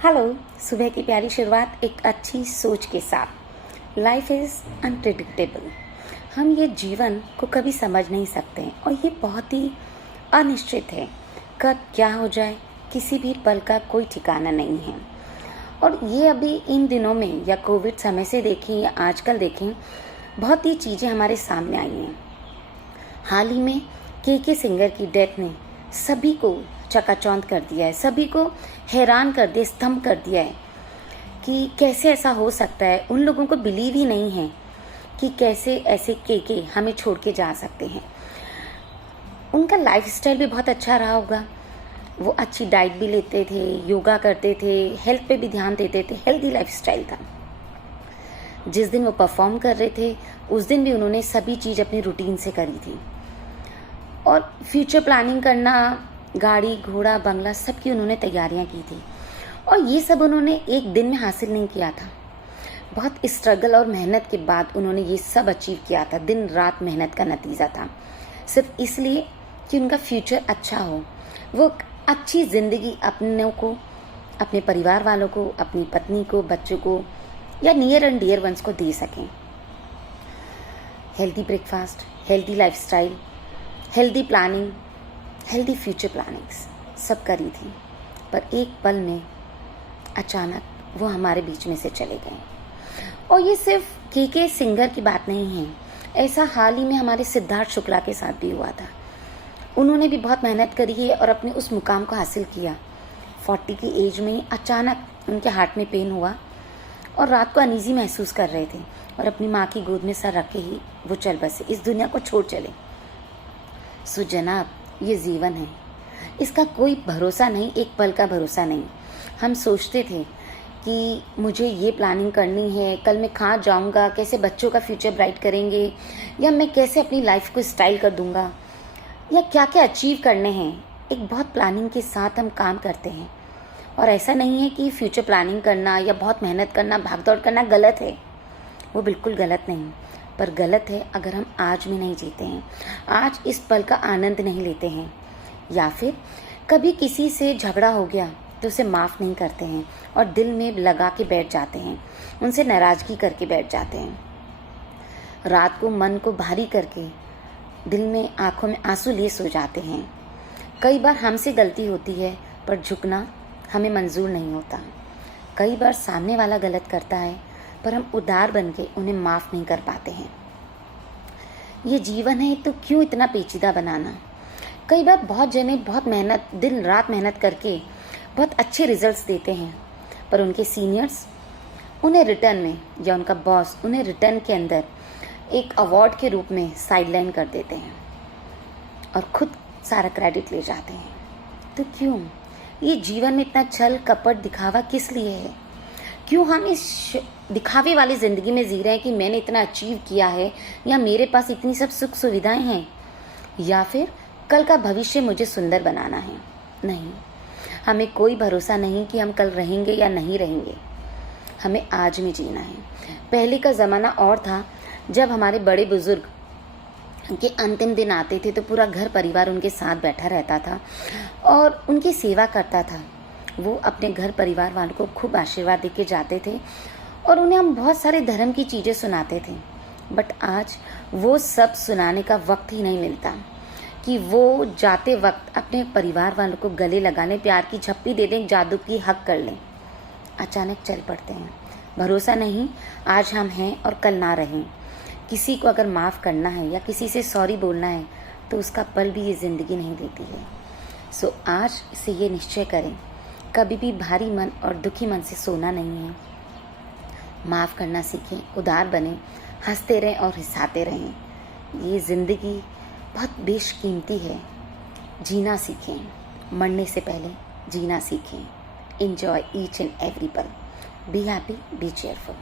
Hello. सुबह की प्यारी शुरुआत एक अच्छी सोच के साथ। Life is unpredictable. हम ये जीवन को कभी समझ नहीं सकते और ये बहुत ही अनिश्चित है। कब क्या हो जाए किसी भी पल का कोई ठिकाना नहीं है। और ये अभी इन दिनों में या कोविड समय से देखें या आजकल देखें, बहुत ही चीज़ें हमारे सामने आई हैं। हाल ही में के सिंगर की डेथ ने सभी को चकाचौंध कर दिया है, सभी को हैरान कर दिया, स्तंभ कर दिया है कि कैसे ऐसा हो सकता है। उन लोगों को बिलीव ही नहीं है कि कैसे ऐसे के हमें छोड़ के जा सकते हैं। उनका लाइफस्टाइल भी बहुत अच्छा रहा होगा। वो अच्छी डाइट भी लेते थे, योगा करते थे, हेल्थ पे भी ध्यान देते थे, हेल्दी लाइफस्टाइल था। जिस दिन वो परफॉर्म कर रहे थे उस दिन भी उन्होंने सभी चीज़ अपनी रूटीन से करी थी। और फ्यूचर प्लानिंग करना, गाड़ी घोड़ा बंगला सबकी उन्होंने तैयारियां की थी। और ये सब उन्होंने एक दिन में हासिल नहीं किया था। बहुत स्ट्रगल और मेहनत के बाद उन्होंने ये सब अचीव किया था। दिन रात मेहनत का नतीजा था, सिर्फ इसलिए कि उनका फ्यूचर अच्छा हो, वो अच्छी ज़िंदगी अपनों को, अपने परिवार वालों को, अपनी पत्नी को, बच्चों को या नियर एंड डियर वंस को दे सकें। Healthy breakfast, healthy lifestyle, healthy planning, healthy future plannings सब करी थी। पर एक पल में अचानक वो हमारे बीच में से चले गए। और ये सिर्फ के सिंगर की बात नहीं है, ऐसा हाल ही में हमारे सिद्धार्थ शुक्ला के साथ भी हुआ था। उन्होंने भी बहुत मेहनत करी है और अपने उस मुकाम को हासिल किया। 40 की एज में ही अचानक उनके हार्ट में पेन हुआ और रात को अनईजी महसूस कर रहे थे और अपनी माँ की गोद में सर रख के ही वो चल बसे, इस दुनिया को छोड़ चले। सो जनाब, ये जीवन है, इसका कोई भरोसा नहीं, एक पल का भरोसा नहीं। हम सोचते थे कि मुझे ये प्लानिंग करनी है, कल मैं कहाँ जाऊँगा, कैसे बच्चों का फ्यूचर ब्राइट करेंगे, या मैं कैसे अपनी लाइफ को स्टाइल कर दूँगा, या क्या क्या अचीव करने हैं। एक बहुत प्लानिंग के साथ हम काम करते हैं। और ऐसा नहीं है कि फ्यूचर प्लानिंग करना या बहुत मेहनत करना, भागदौड़ करना गलत है, वो बिल्कुल गलत नहीं। पर गलत है अगर हम आज में नहीं जीते हैं, आज इस पल का आनंद नहीं लेते हैं, या फिर कभी किसी से झगड़ा हो गया तो उसे माफ़ नहीं करते हैं और दिल में लगा के बैठ जाते हैं, उनसे नाराज़गी करके बैठ जाते हैं। रात को मन को भारी करके दिल में, आंखों में आंसू लिए सो जाते हैं। कई बार हमसे गलती होती है पर झुकना हमें मंजूर नहीं होता। कई बार सामने वाला गलत करता है पर हम उदार बन के उन्हें माफ़ नहीं कर पाते हैं। ये जीवन है तो क्यों इतना पेचीदा बनाना। कई बार बहुत जने बहुत मेहनत, दिन रात मेहनत करके बहुत अच्छे रिजल्ट्स देते हैं, पर उनके सीनियर्स उन्हें रिटर्न में, या उनका बॉस उन्हें रिटर्न के अंदर एक अवार्ड के रूप में साइडलाइन कर देते हैं और खुद सारा क्रेडिट ले जाते हैं। तो क्यों ये जीवन में इतना छल कपट दिखावा किस लिए है? क्यों हम इस दिखावे वाली ज़िंदगी में जी रहे हैं कि मैंने इतना अचीव किया है, या मेरे पास इतनी सब सुख सुविधाएं हैं, या फिर कल का भविष्य मुझे सुंदर बनाना है? नहीं, हमें कोई भरोसा नहीं कि हम कल रहेंगे या नहीं रहेंगे। हमें आज में जीना है। पहले का ज़माना और था, जब हमारे बड़े बुजुर्ग के अंतिम दिन आते थे तो पूरा घर परिवार उनके साथ बैठा रहता था और उनकी सेवा करता था। वो अपने घर परिवार वालों को खूब आशीर्वाद देके जाते थे और उन्हें हम बहुत सारे धर्म की चीज़ें सुनाते थे। बट आज वो सब सुनाने का वक्त ही नहीं मिलता कि वो जाते वक्त अपने परिवार वालों को गले लगा लें, प्यार की झप्पी दे दें, जादू की हक कर लें। अचानक चल पड़ते हैं। भरोसा नहीं, आज हम हैं और कल ना रहें। किसी को अगर माफ़ करना है या किसी से सॉरी बोलना है तो उसका पल भी ये ज़िंदगी नहीं देती है। सो आज से ये निश्चय करें, कभी भी भारी मन और दुखी मन से सोना नहीं है। माफ़ करना सीखें, उदार बनें, हंसते रहें और हंसाते रहें। ये ज़िंदगी बहुत बेशकीमती है। जीना सीखें, मरने से पहले जीना सीखें। एंजॉय ईच एंड एवरी पल। Be happy, B cheerful.